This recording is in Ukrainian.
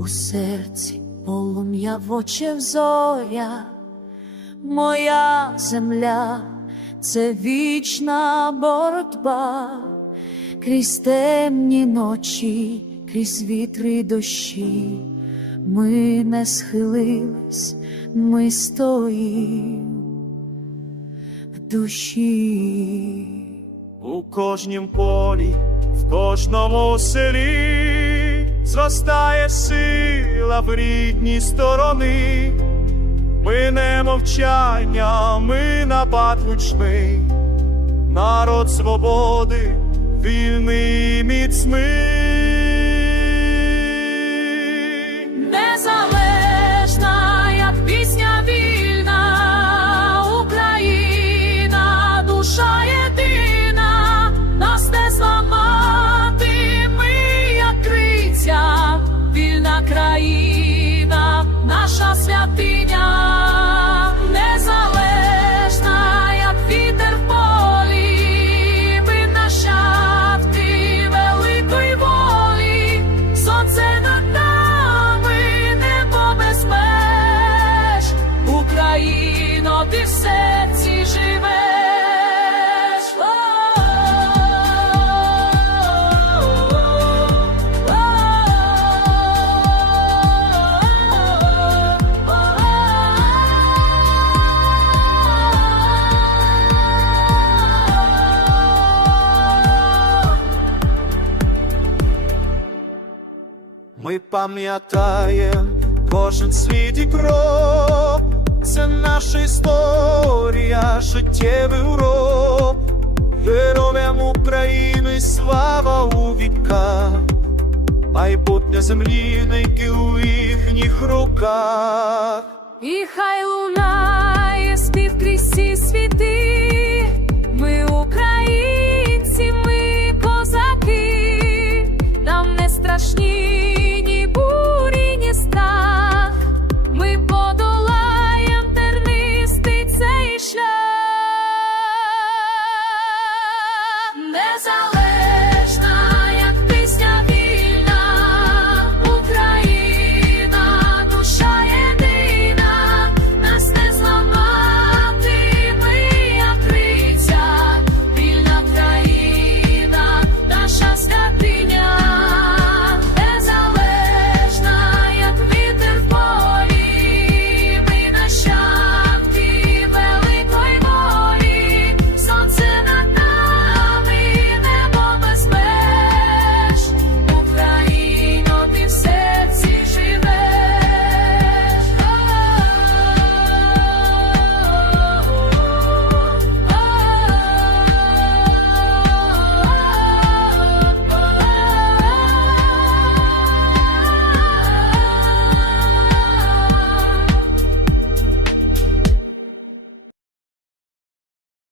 у серці полум'я в зоря, моя земля це вічна боротьба, крізь темні ночі, крізь вітри дощі, ми не схилились, ми стоїм в душі. У кожнім полі, в кожному селі зростає сила в рідні сторони. Ми не мовчання, ми напад гучний, народ свободи, вільний міцний. Ми пам'ятаємо кожен світ і крок, це наша історія, життєвий урок, героям України слава у віках, майбутнє землі ники у їхніх руках. І хай лунає спів